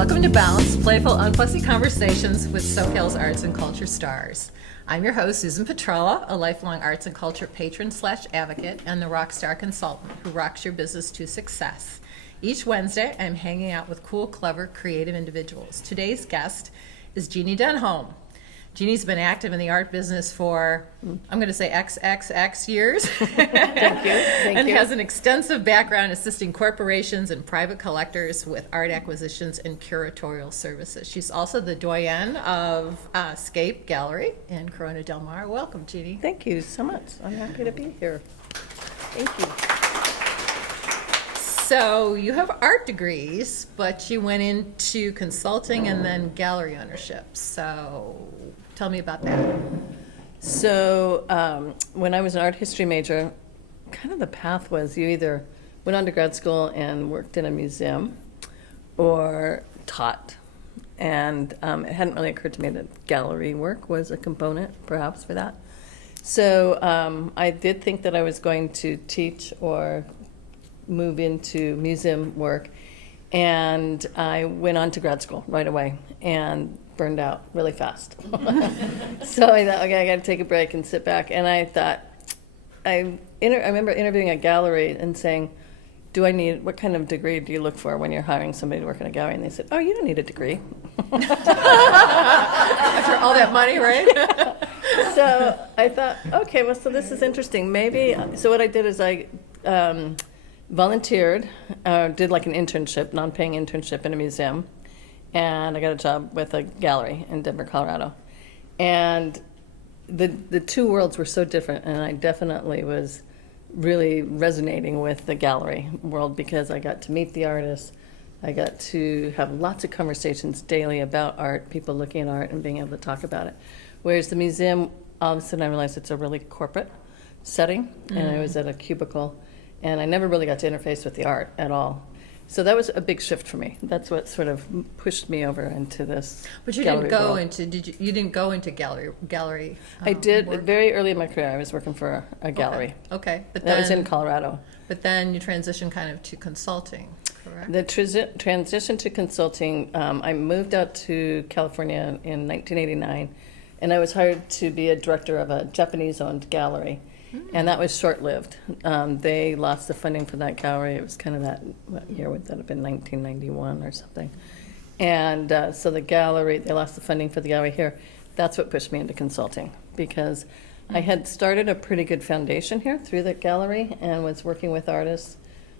Welcome to Bounce, playful, unfussy conversations with SoCal's arts and culture stars. I'm your host, Susan Petrella, a lifelong arts and culture patron / advocate, and the rock star consultant who rocks your business to success. Each Wednesday, I'm hanging out with cool, clever, creative individuals. Today's guest is Jeannie Denholm. Jeannie's been active in the art business for, I'm going to say XXX years. Thank you. And has an extensive background assisting corporations and private collectors with art acquisitions and curatorial services. She's also the doyenne of SCAPE Gallery in Corona Del Mar. Welcome, Jeannie. Thank you so much. I'm happy to be here. Thank you. So you have art degrees, but you went into consulting and then gallery ownership. So tell me about that. So when I was an art history major, kind of the path was you either went on to grad school and worked in a museum or taught. And it hadn't really occurred to me that gallery work was a component, perhaps, for that. So I did think that I was going to teach or move into museum work, and I went on to grad school right away and burned out really fast. So I thought, okay, I got to take a break and sit back. And I thought, I remember interviewing a gallery and saying, what kind of degree do you look for when you're hiring somebody to work in a gallery? And they said, oh, you don't need a degree. After all that money, right? So I thought, okay, well, so this is interesting. Maybe, so what I did is I volunteered, did like an internship, non-paying internship in a museum, and I got a job with a gallery in Denver, Colorado. And the two worlds were so different, and I definitely was really resonating with the gallery world because I got to meet the artists. I got to have lots of conversations daily about art, people looking at art and being able to talk about it. Whereas the museum, all of a sudden I realized it's a really corporate setting, and I was at a cubicle, and I never really got to interface with the art at all. So that was a big shift for me. That's what sort of pushed me over into this. But you didn't go into you didn't go into gallery. I did work? very early in my career. I was working for a gallery. Okay. But That then, was in Colorado. But then you transitioned kind of to consulting, correct? The transition to consulting, I moved out to California in 1989, and I was hired to be a director of a Japanese-owned gallery. And that was short-lived. They lost the funding for that gallery. It was kind of what year would that have been, 1991 or something. And so the gallery, they lost the funding for the gallery here. That's what pushed me into consulting, because I had started a pretty good foundation here through that gallery and was working with artists.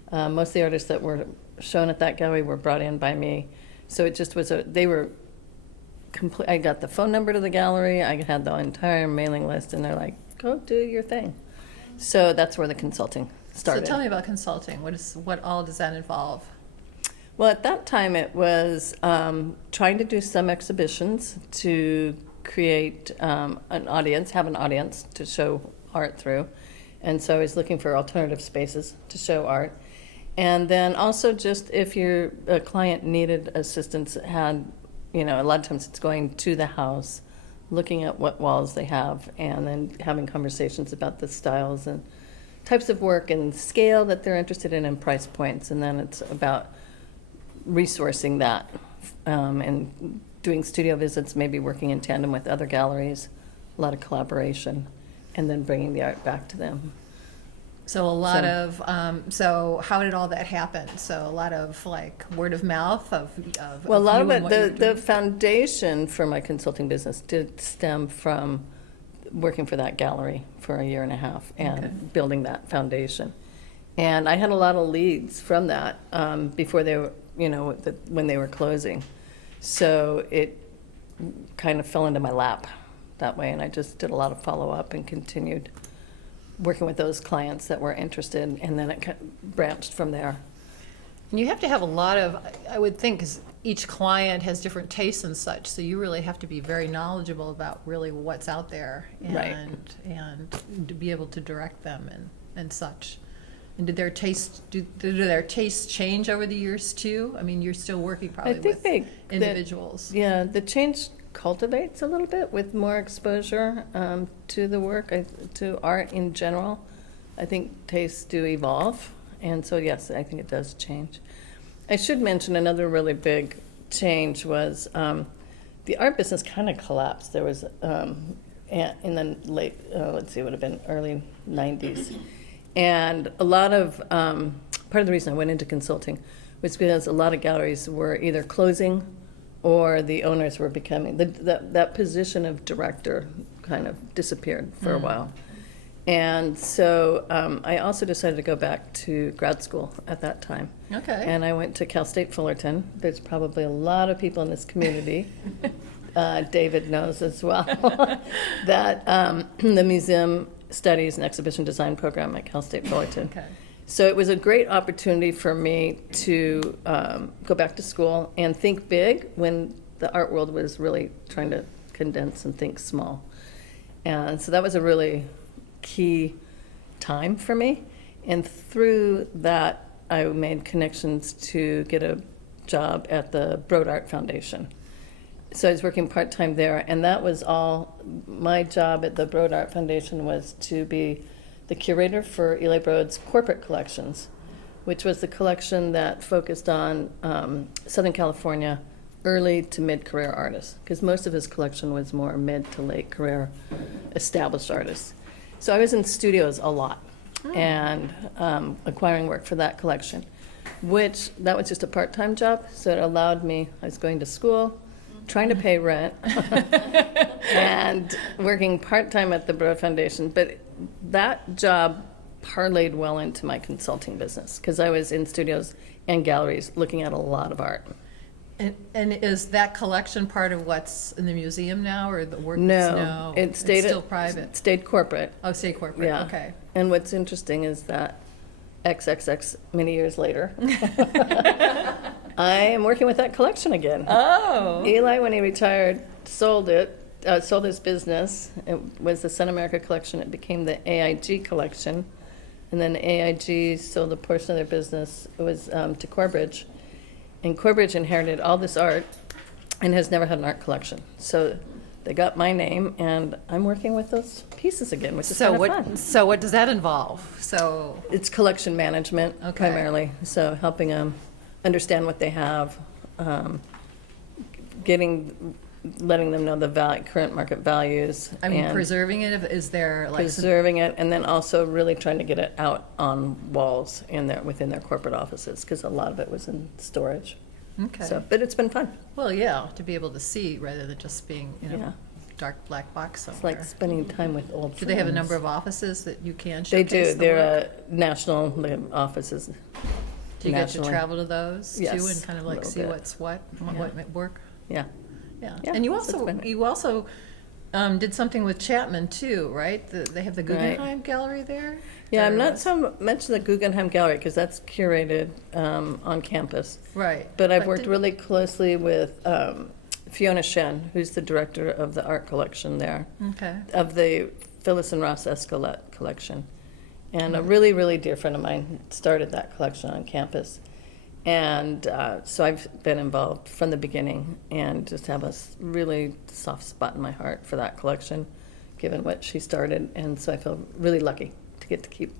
Most of the artists that were shown at that gallery were brought in by me. So it just was they were complete. I got the phone number to the gallery. I had the entire mailing list, and they're like, go do your thing. So that's where the consulting started. So tell me about consulting. What all does that involve? Well, at that time it was trying to do some exhibitions to create have an audience to show art through. And so I was looking for alternative spaces to show art. And then also just if your client needed assistance, a lot of times it's going to the house, looking at what walls they have, and then having conversations about the styles and types of work and scale that they're interested in and price points. And then it's about resourcing that and doing studio visits, maybe working in tandem with other galleries, a lot of collaboration, and then bringing the art back to them. So so how did all that happen? So a lot of like word of mouth Well, a lot of it, the foundation for my consulting business did stem from working for that gallery for a year and a half and building that foundation. And I had a lot of leads from that before they were, when they were closing. So it kind of fell into my lap that way, and I just did a lot of follow-up and continued working with those clients that were interested, and then it branched from there. And you have to have a lot of, I would think, 'cause each client has different tastes and such, so you really have to be very knowledgeable about really what's out there and Right. and to be able to direct them and such. And did their tastes change over the years too? I mean, you're still working probably with individuals. The change cultivates a little bit with more exposure to the work, to art in general. I think tastes do evolve, and so yes, I think it does change. I should mention another really big change was the art business kind of collapsed. There was in the late, let's see, it would have been early 90s. And a lot of, part of the reason I went into consulting was because a lot of galleries were either closing or the owners were becoming, that position of director kind of disappeared for a while. And so I also decided to go back to grad school at that time. Okay. And I went to Cal State Fullerton. There's probably a lot of people in this community, David knows as well, that the Museum Studies and Exhibition Design program at Cal State Fullerton. Okay. So it was a great opportunity for me to go back to school and think big when the art world was really trying to condense and think small. And so that was a really key time for me. And through that, I made connections to get a job at the Broad Art Foundation. So I was working part-time there, and that was all, my job at the Broad Art Foundation was to be the curator for Eli Broad's corporate collections, which was the collection that focused on Southern California early to mid-career artists, because most of his collection was more mid to late career established artists. So I was in studios a lot and acquiring work for that collection, which that was just a part-time job, so it allowed me, I was going to school, trying to pay rent, and working part-time at the Broad Foundation. But that job parlayed well into my consulting business, because I was in studios and galleries looking at a lot of art. And is that collection part of what's in the museum now, or the work? No, it stayed it's still private. It stayed corporate. Oh, stay corporate. Yeah. Okay. And what's interesting is that XXX many years later, I am working with that collection again. Oh. Eli, when he retired, sold his business. It was the Sun America collection. It became the AIG collection. And then AIG sold a portion of their business. It was to Corbridge. And Corbridge inherited all this art and has never had an art collection. So they got my name, and I'm working with those pieces again, which is kind of fun. So what does that involve? So It's collection management primarily, so helping them understand what they have, letting them know the current market values. I mean, and preserving it. Is there like preserving it, and then also really trying to get it out on walls within their corporate offices, because a lot of it was in storage. Okay. So, but it's been fun. Well, yeah, to be able to see rather than just being Yeah. dark black box somewhere. It's like spending time with old friends. Do they have a number of offices that you can They showcase do. the work? They're national offices. Do you get to nationally. travel to those too, Yes, and kind of a like little see bit. what might work? Yeah. Yeah. Yeah, And you so it's also been- did something with Chapman too, right? They have the Guggenheim Gallery there. Yeah, I'm Or- not so much the Guggenheim Gallery, because that's curated on campus. right. But I've worked really closely with Fiona Shen, who's the director of the art collection there, Okay. of the Phyllis and Ross Escalette collection. And a really, really dear friend of mine started that collection on campus. And so I've been involved from the beginning, and just have a really soft spot in my heart for that collection, given what she started. And so I feel really lucky to get to keep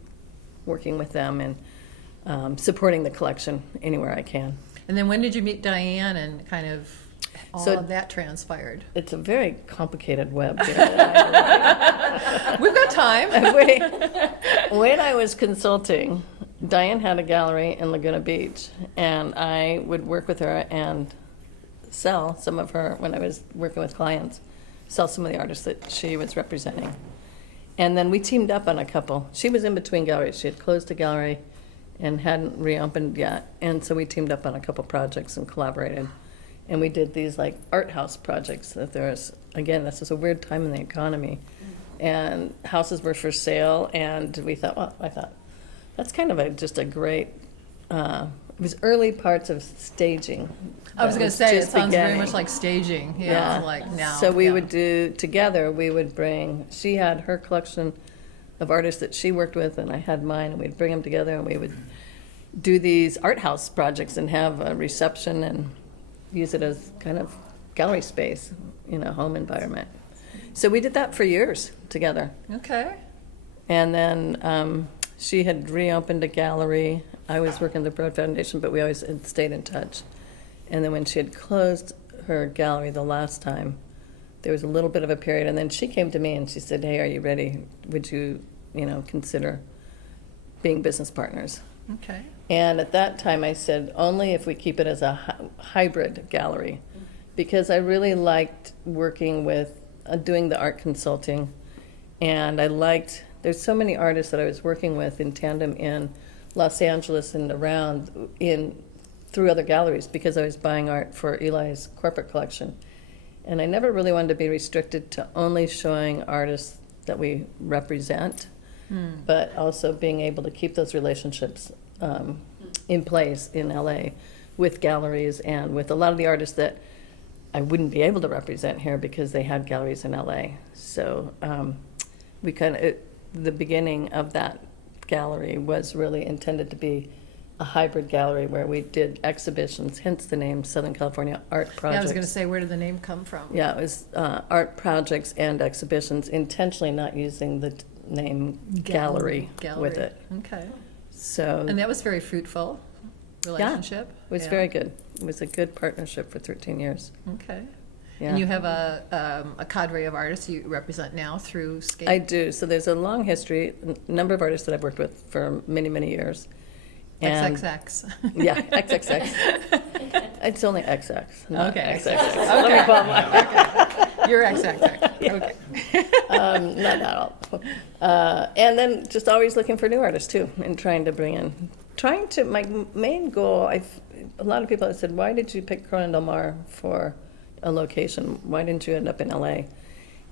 working with them and supporting the collection anywhere I can. And then when did you meet Diane and kind of all So- of that transpired? It's a very complicated web here. We've got time. When I was consulting, Diane had a gallery in Laguna Beach, and I would work with her and sell some of her, when I was working with clients, sell some of the artists that she was representing. And then we teamed up on a couple. She was in between galleries. She had closed a gallery and hadn't reopened yet. And so we teamed up on a couple projects and collaborated. And we did these like art house projects that there's, again, this is a weird time in the economy. And houses were for sale, and we thought, I thought, that's kind of just a great, it was early parts of staging. I was That going to say, it just sounds very beginning. much like staging, like now. So we yeah. would do, together, we would bring, she had her collection of artists that she worked with, and I had mine, and we'd bring them together, and we would do these art house projects and have a reception and use it as kind of gallery space in a home environment. So we did that for years together. Okay. And then she had reopened a gallery. I was working at the Broad Foundation, but we always had stayed in touch. And then when she had closed her gallery the last time, there was a little bit of a period, and then she came to me and she said, "Hey, are you ready? Would you, consider being business partners?" Okay. And at that time, I said, only if we keep it as a hybrid gallery, because I really liked working with, doing the art consulting, and there's so many artists that I was working with in tandem in Los Angeles and around through other galleries, because I was buying art for Eli's corporate collection. And I never really wanted to be restricted to only showing artists that we represent, but also being able to keep those relationships in place in LA with galleries and with a lot of the artists that I wouldn't be able to represent here because they had galleries in LA. So the beginning of that gallery was really intended to be a hybrid gallery where we did exhibitions, hence the name Southern California Art Projects. Yeah, I was going to say, where did the name come from? Yeah, it was art projects and exhibitions, intentionally not using the name gallery with it. Okay. So, And that was very fruitful relationship? Yeah, it was very good. It was a good partnership for 13 years. Okay. Yeah. And you have a cadre of artists you represent now through SCAPE? I do. So there's a long history, a number of artists that I've worked with for many, many years. And XXX. Yeah, XXX. It's only XX, not Okay. XXX. Okay. Let me qualify. You're XXX. Yeah. Okay. Not that all. And then just always looking for new artists too, and trying to my main goal, a lot of people have said, why did you pick Corona Del Mar for a location? Why didn't you end up in LA?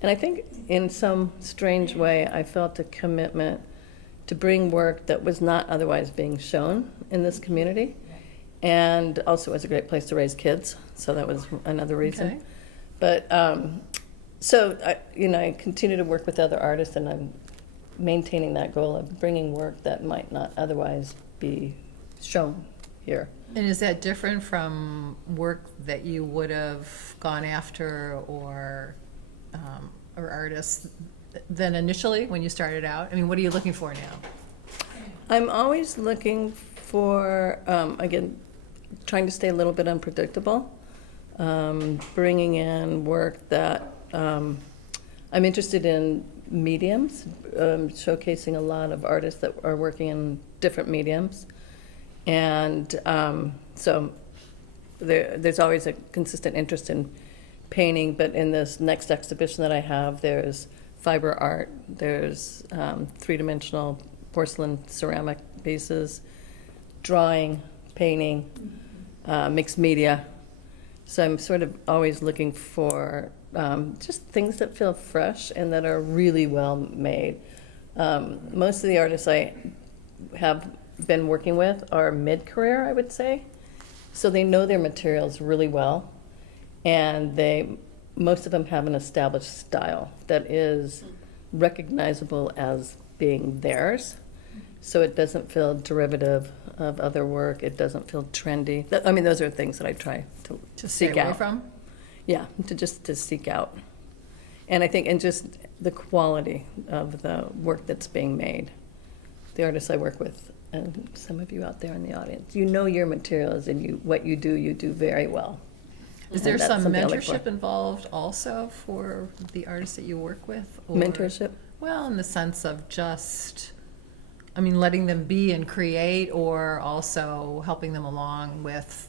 And I think in some strange way, I felt a commitment to bring work that was not otherwise being shown in this community. And also it was a great place to raise kids, so that was another reason. Okay. But so I continue to work with other artists, and I'm maintaining that goal of bringing work that might not otherwise be shown here. And is that different from work that you would have gone after or artists than initially when you started out? I mean, what are you looking for now? I'm always looking for, again, trying to stay a little bit unpredictable, bringing in work that I'm interested in mediums, showcasing a lot of artists that are working in different mediums. And so there's always a consistent interest in painting, but in this next exhibition that I have, there's fiber art, there's three-dimensional porcelain ceramic pieces, drawing, painting, mixed media. So I'm sort of always looking for just things that feel fresh and that are really well made. Most of the artists I have been working with are mid-career, I would say. So they know their materials really well, and most of them have an established style that is recognizable as being theirs. So it doesn't feel derivative of other work. It doesn't feel trendy. I mean, those are things that I try to seek Stay away out. from? Yeah, to seek out. And I think, and just the quality of the work that's being made. The artists I work with, and some of you out there in the audience, you know your materials, and what you do very well. Is there And that's some something I look for. mentorship involved also for the artists that you work with? Or, Mentorship? well, in the sense of just, letting them be and create, or also helping them along with,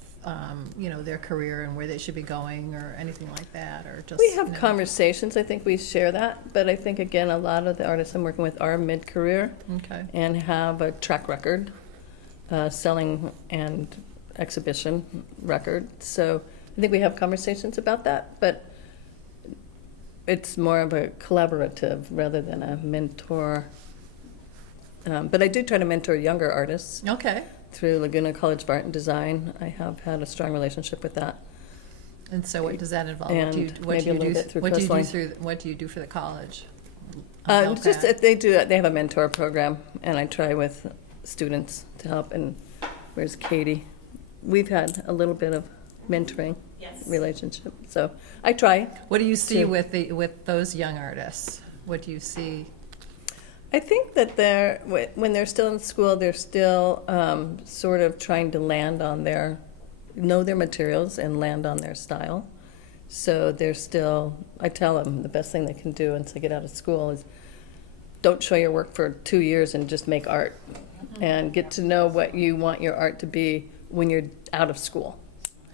their career and where they should be going, or anything like that, or just. We have conversations. I think we share that. But I think, again, a lot of the artists I'm working with are mid-career Okay. and have a track record, selling and exhibition record. So I think we have conversations about that, but it's more of a collaborative rather than a mentor. But I do try to mentor younger artists Okay. through Laguna College of Art and Design. I have had a strong relationship with that. And so what does that involve? And maybe a little bit through what do you do Coastline. what do you do for the college? Just that they have a mentor program, and I try with students to help. And where's Katie? We've had a little bit of mentoring relationship, so I try. What do you see to- with those young artists? What do you see? I think that when they're still in school, they're still sort of trying to land on their know their materials and land on their style. So they're still, I tell them the best thing they can do once they get out of school is don't show your work for 2 years and just make art, and get to know what you want your art to be when you're out of school.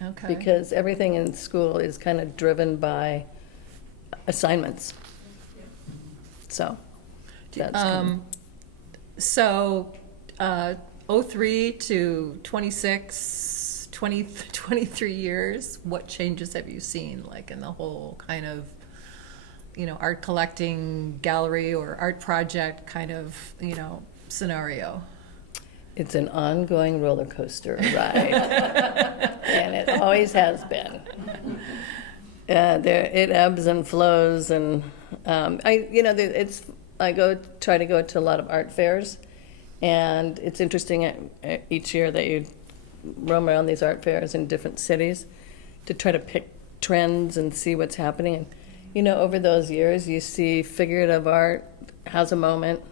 Okay. Because everything in school is kind of driven by assignments. So that's So, 03 to 26, 20, 23 years, what changes have you seen, like in the whole kind of, art collecting gallery or art project kind of, scenario? it's an ongoing roller coaster ride, and it always has been. It ebbs and flows, and I try to go to a lot of art fairs, and it's interesting each year that you roam around these art fairs in different cities to try to pick trends and see what's happening. And over those years, you see figurative art has a moment,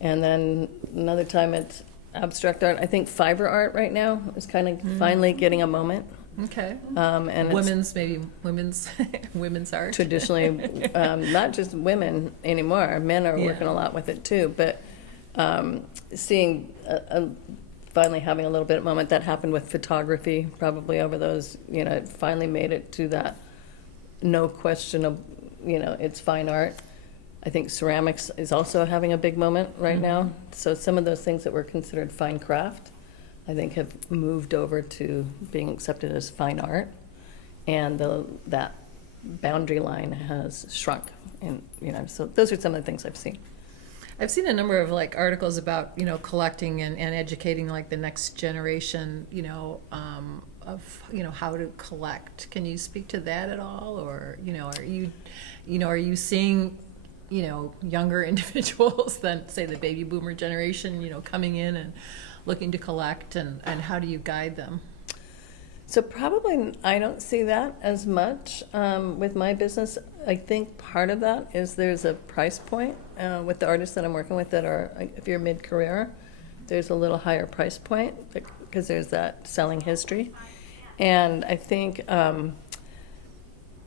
and then another time it's abstract art. I think fiber art right now is kind of finally getting a moment. Okay. And it's women's art. traditionally not just women anymore. Men are working a lot with it too. But seeing finally having a little bit of moment that happened with photography, probably over those, it finally made it to that no question of, it's fine art. I think ceramics is also having a big moment right now. So some of those things that were considered fine craft, I think, have moved over to being accepted as fine art, and that boundary line has shrunk. And so those are some of the things I've seen. I've seen a number of articles about collecting and educating the next generation of how to collect. Can you speak to that at all, or are you seeing younger individuals than, say, the baby boomer generation, coming in and looking to collect, and how do you guide them? So probably I don't see that as much with my business. I think part of that is there's a price point with the artists that I'm working with that are, if you're mid-career, there's a little higher price point because there's that selling history. And I think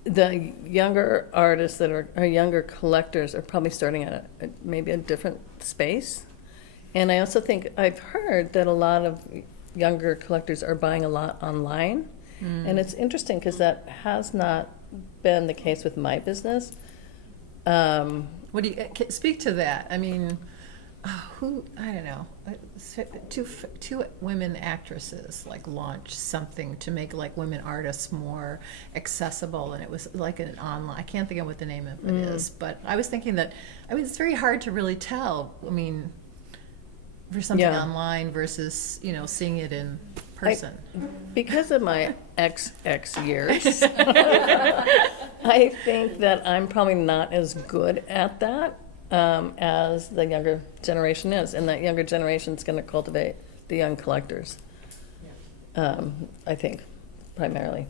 the younger artists that are younger collectors are probably starting at maybe a different space. And I also think I've heard that a lot of younger collectors are buying a lot online. And it's interesting because that has not been the case with my business. What do you speak to that? I mean, I don't know. Two women actresses launched something to make women artists more accessible, and it was an online. I can't think of what the name of it is, but I was thinking that it's very hard to really tell. I mean, for something online versus seeing it in person. Because of my XX years, I think that I'm probably not as good at that as the younger generation is, and that younger generation is going to cultivate the young collectors. I think primarily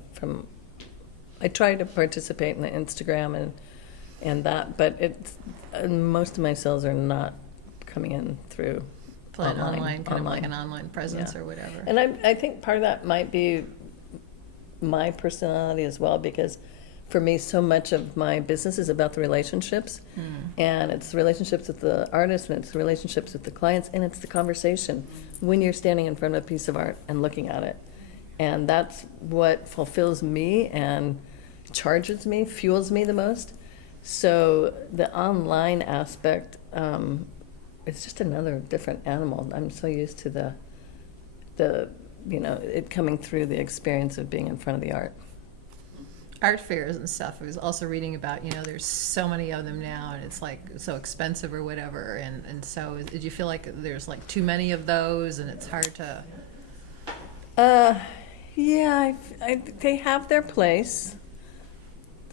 I try to participate in the Instagram and that, but most of my sales are not coming in through online, kind of like an online presence or whatever. And I think part of that might be my personality as well, because for me, so much of my business is about the relationships, and it's the relationships with the artists, and it's the relationships with the clients, and it's the conversation when you're standing in front of a piece of art and looking at it. And that's what fulfills me and charges me, fuels me the most. So the online aspect, it's just another different animal. I'm so used to the it coming through the experience of being in front of the art. Art fairs and stuff. I was also reading about, there's so many of them now, and it's so expensive or whatever. And so did you feel like there's too many of those and it's hard to? Yeah, they have their place.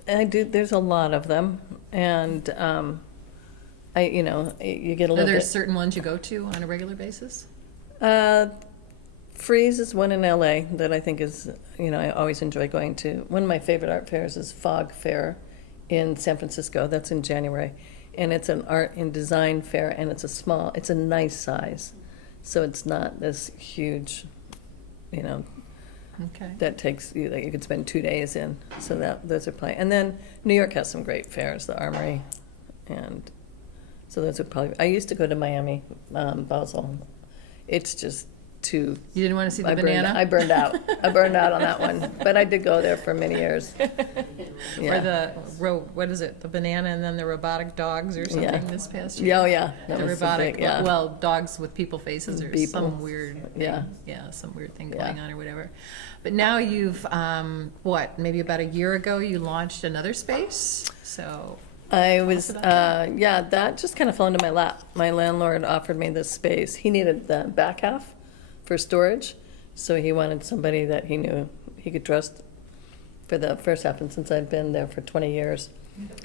There's a lot of them. And you get a little Are there bit. certain ones you go to on a regular basis? Freeze is one in LA that I think is, I always enjoy going to. One of my favorite art fairs is Fog Fair in San Francisco. That's in January. And it's an art and design fair, and it's a nice size. So it's not this huge, Okay. that takes, like, you could spend 2 days in, so those are plenty. And then New York has some great fairs, the Armory, and so those would probably, I used to go to Miami, Basel. It's just too. You didn't want to see the I banana? I burned out. I burned out on that one, but I did go there for many years. Or Yeah. what is it, the banana and then the robotic dogs or something Yeah. this past year? Yeah, oh, yeah. That The was the robotic, big- yeah. well, dogs with people faces or People. some weird, Yeah. some weird thing Yeah. going on or whatever. But now you've, maybe about a year ago, you launched another space, so. I was, about yeah, that just kind of fell into my lap. My landlord offered me this space. He needed the back half for storage, so he wanted somebody that he knew he could trust for the first half, and since I've been there for 20 years.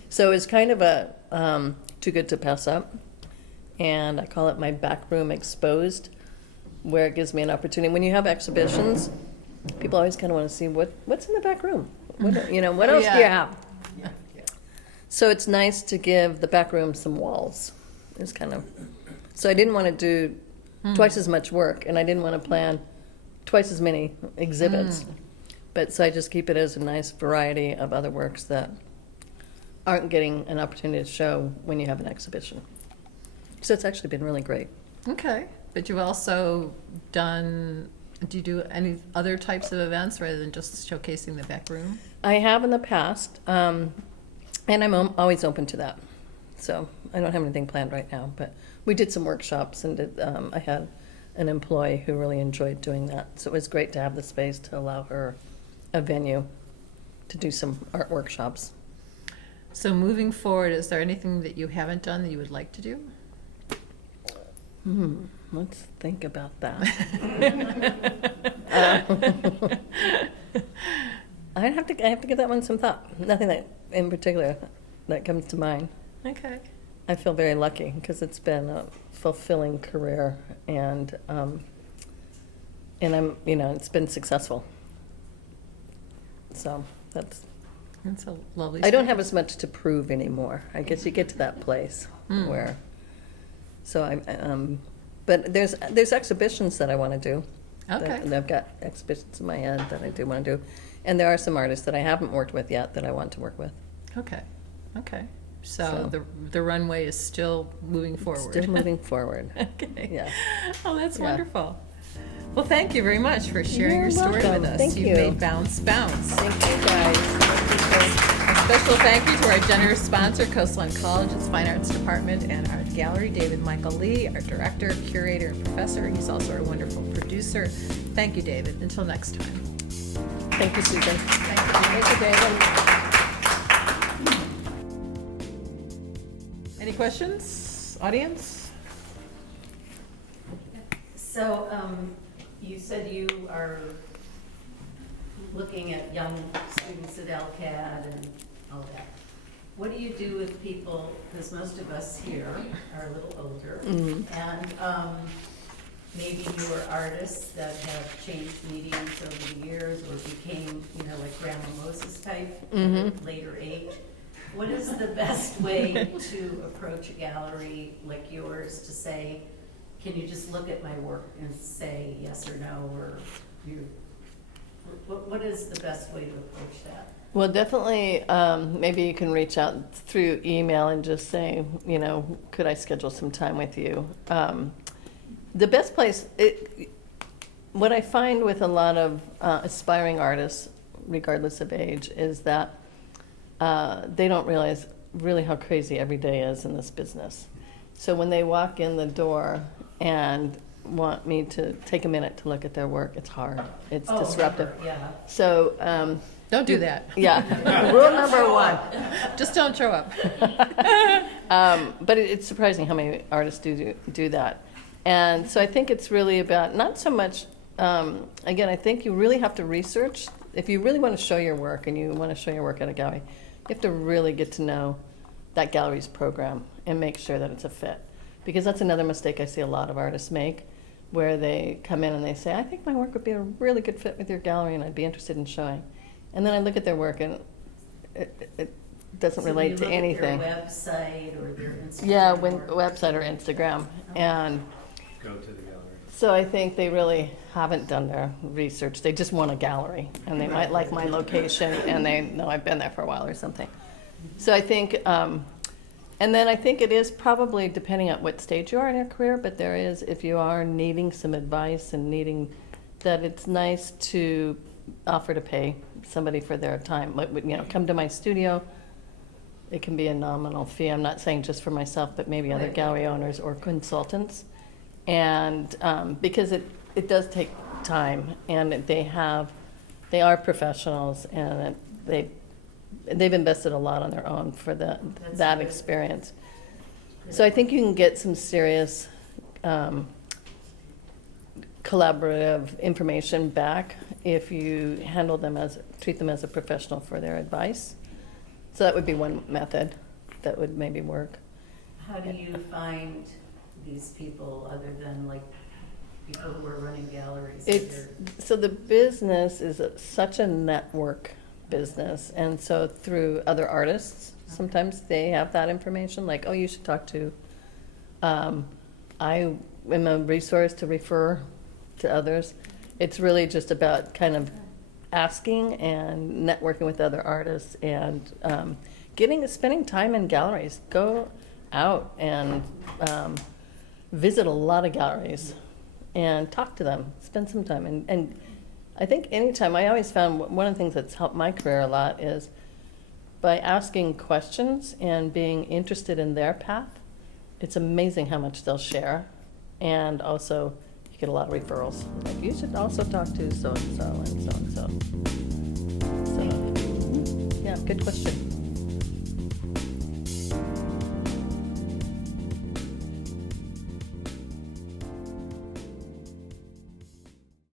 So it's kind of a too good to pass up, and I call it my back room exposed, where it gives me an opportunity. When you have exhibitions, people always kind of want to see what's in the back room. What else do you Yeah. have? So it's nice to give the back room some walls. It's kind of, so I didn't want to do twice as much work, and I didn't want to plan twice as many exhibits. But so I just keep it as a nice variety of other works that aren't getting an opportunity to show when you have an exhibition. So it's actually been really great. Okay, but you've also do you do any other types of events rather than just showcasing the back room? I have in the past, and I'm always open to that. So I don't have anything planned right now, but we did some workshops, and I had an employee who really enjoyed doing that. So it was great to have the space to allow her a venue to do some art workshops. So moving forward, is there anything that you haven't done that you would like to do? Let's think about that. I have to give that one some thought. Nothing that in particular that comes to mind. Okay. I feel very lucky because it's been a fulfilling career, and I'm, it's been successful. So that's a lovely I don't space. have as much to prove anymore. I guess you get to that place where. So but there's exhibitions that I want to do. Okay. And I've got exhibitions in my head that I do want to do, and there are some artists that I haven't worked with yet that I want to work with. Okay. So So- the runway is still moving forward. Still moving forward. Okay. Yeah. Oh, that's Yeah. wonderful. Well, thank you very much for sharing You're your story welcome. with us. Thank You've you. made Bounce Bounce. Thank you guys. A special thank you to our generous sponsor, Coastline College's Fine Arts Department and Art Gallery, David Michael Lee, our director, curator, and professor. He's also our wonderful producer. Thank you, David. Until next time. Thank you, Susan. Thank you, David. Any questions, audience? So, you said you are looking at young students at LCAD and all that. What do you do with people, because most of us here are a little older, and maybe newer artists that have changed mediums over the years or became, like Grandma Moses type at a later age? What is the best way to approach a gallery like yours to say, can you just look at my work and say yes or no, or what is the best way to approach that? Well, definitely, maybe you can reach out through email and just say, could I schedule some time with you? The best place, what I find with a lot of aspiring artists, regardless of age, is that they don't realize really how crazy every day is in this business. So when they walk in the door and want me to take a minute to look at their work, it's hard. It's disruptive. Never, yeah. So Don't do that. yeah, rule number one. Just don't show up. But it's surprising how many artists do that. And so I think it's really about not so much. Again, I think you really have to research. If you really want to show your work and you want to show your work at a gallery, you have to really get to know that gallery's program and make sure that it's a fit. Because that's another mistake I see a lot of artists make, where they come in and they say, I think my work would be a really good fit with your gallery and I'd be interested in showing. And then I look at their work and it doesn't relate to anything. So you look at their website or their Instagram? Yeah, or- website or Instagram. And Go to the gallery. So I think they really haven't done their research. They just want a gallery, and they might like my location, and they know I've been there for a while or something. So I think, and then I think it is probably depending on what stage you are in your career, but there is, if you are needing some advice and needing, that it's nice to offer to pay somebody for their time. Come to my studio. It can be a nominal fee. I'm not saying just for myself, but maybe other gallery owners or consultants. And because it does take time, and they are professionals, and they've invested a lot on their own for that good. experience. So I think you can get some serious collaborative information back if you treat them as a professional for their advice. So that would be one method that would maybe work. How do you find these people other than like people who are running galleries? So the business is such a network business, and so through other artists, sometimes they have that information, like, oh, you should talk to, I am a resource to refer to others. It's really just about kind of asking and networking with other artists, and spending time in galleries. Go out and visit a lot of galleries and talk to them, spend some time. And I think anytime, I always found one of the things that's helped my career a lot is by asking questions and being interested in their path. It's amazing how much they'll share. And also, you get a lot of referrals. Like, you should also talk to so-and-so and so-and-so. So, yeah, good question.